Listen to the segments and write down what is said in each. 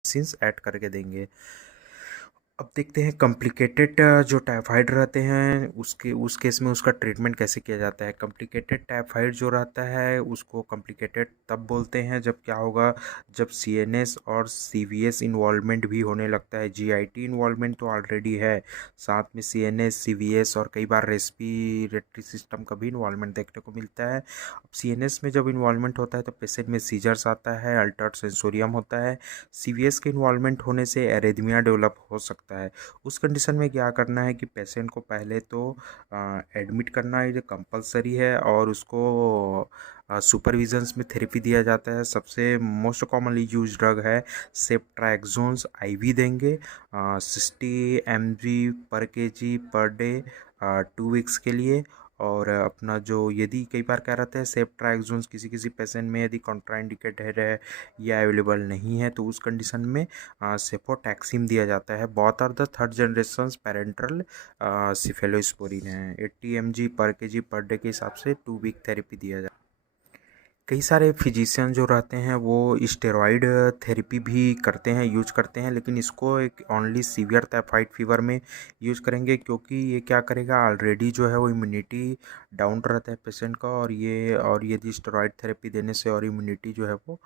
Medicines add करके देंगे। अब देखते हैं कॉम्प्लिकेटेड जो टाइफाइड रहते हैं उस केस में उसका ट्रीटमेंट कैसे किया जाता है। कॉम्प्लिकेटेड टाइफाइड जो रहता है उसको कॉम्प्लिकेटेड तब बोलते हैं जब क्या होगा, जब सीएनएस और सीवीएस इन्वॉल्वमेंट भी होने लगता है। जीआईटी इन्वॉल्वमेंट तो ऑलरेडी है, साथ में सीएनएस सीवीएस और कई बार रेस्पिरेटरी सिस्टम का भी इन्वॉल्वमेंट देखने को मिलता है। अब सीएनएस में जब इन्वॉल्वमेंट होता है तो पेशेंट में सीजर्स आता है, अल्टर्ड सेंसोरियम होता है। सीवीएस के इन्वॉल्वमेंट होने से एरिथमिया डेवलप हो सकता है। उस कंडीशन में क्या करना है कि पेशेंट को पहले तो एडमिट करना ये कंपलसरी है और उसको सुपरविजन्स में थेरेपी दिया जाता है। सबसे मोस्ट कॉमनली यूज ड्रग है सेफ्ट्राक्सोन्स, आईवी देंगे 60 mg पर केजी पर डे 2 वीक्स के लिए। और अपना जो यदि कई बार क्या रहता है सेफ्ट्राक्सोन्स किसी किसी पेशेंट में यदि कॉन्ट्राइंडिकेटेड है या अवेलेबल नहीं है तो उस कंडीशन में सेफोटैक्सिम दिया जाता है। Both are the third generation parenteral cephalosporin है। 80 mg पर केजी पर डे के हिसाब से 2 वीक थेरेपी दिया जाता है। कई सारे फिजिशियन जो रहते हैं वो स्टेरॉइड थेरेपी भी करते हैं, यूज करते हैं, लेकिन इसको एक ओनली सीवियर टाइफाइड फीवर में यूज करेंगे क्योंकि ये क्या करेगा ऑलरेडी जो है वो इम्यूनिटी डाउन रहता है पेशेंट का, और यदि स्टेरॉइड थेरेपी देने से और इम्यूनिटी जो है वो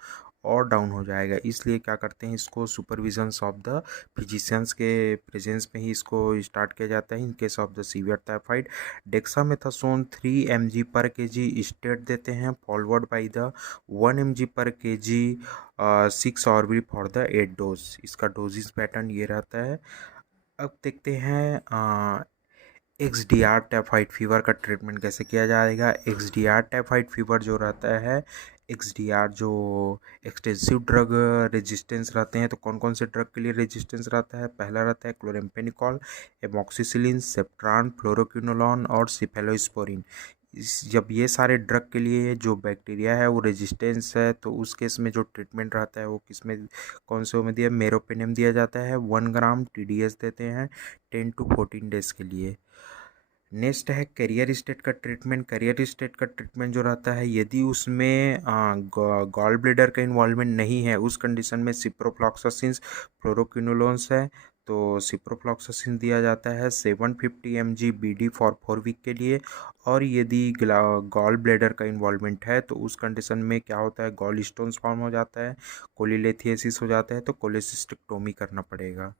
और डाउन हो जाएगा। इसलिए क्या करते हैं इसको सुपरविजन्स ऑफ द फिजिशियंस के प्रेजेंस में ही इसको स्टार्ट किया जाता है in case of the severe typhoid. Dexamethasone 3 mg पर केजी स्टेट देते हैं फॉलोवर्ड बाई द 1 mg पर केजी 6 फॉर द 8 डोज। इसका डोजेस पैटर्न ये रहता है। अब देखते हैं एक्सडीआर टाइफाइड फीवर का ट्रीटमेंट कैसे किया जाएगा। एक्सडीआर टाइफाइड फीवर जो रहता है, एक्सडीआर जो एक्सटेंसिव ड्रग रेजिस्टेंस रहते हैं, तो कौन कौन से ड्रग के लिए रेजिस्टेंस रहता है। पहला रहता है क्लोरेम्फेनिकॉल, एमोक्सिसिलिन, सेप्ट्रान, फ्लोरोक्विनोलॉन और सिफेलोस्पोरिन। जब ये सारे ड्रग के लिए जो बैक्टीरिया है वो रेजिस्टेंस है तो उस केस में जो ट्रीटमेंट रहता है वो किस में कौन से में दिया, मेरोपेनिम दिया जाता है 1 ग्राम, टीडीएस देते हैं 10 to 14 डेज के लिए। नेक्स्ट है करियर स्टेट का ट्रीटमेंट। करियर स्टेट का ट्रीटमेंट जो रहता है यदि उसमें गॉल ब्लेडर का इन्वॉल्वमेंट नहीं है उस कंडीशन में सिप्रोफ्लॉक्सासिन फ्लोरोक्विनोलोन्स है तो सिप्रोफ्लॉक्सासिन दिया जाता है 750 mg बीडी फॉर 4 वीक के लिए। और यदि गॉल ब्लेडर का इन्वॉल्वमेंट है तो उस कंडीशन में क्या होता है गॉल स्टोन्स फॉर्म हो जाता है, कोलिलेथियसिस हो जाता है तो कोलेसिस्टेक्टोमी करना पड़ेगा।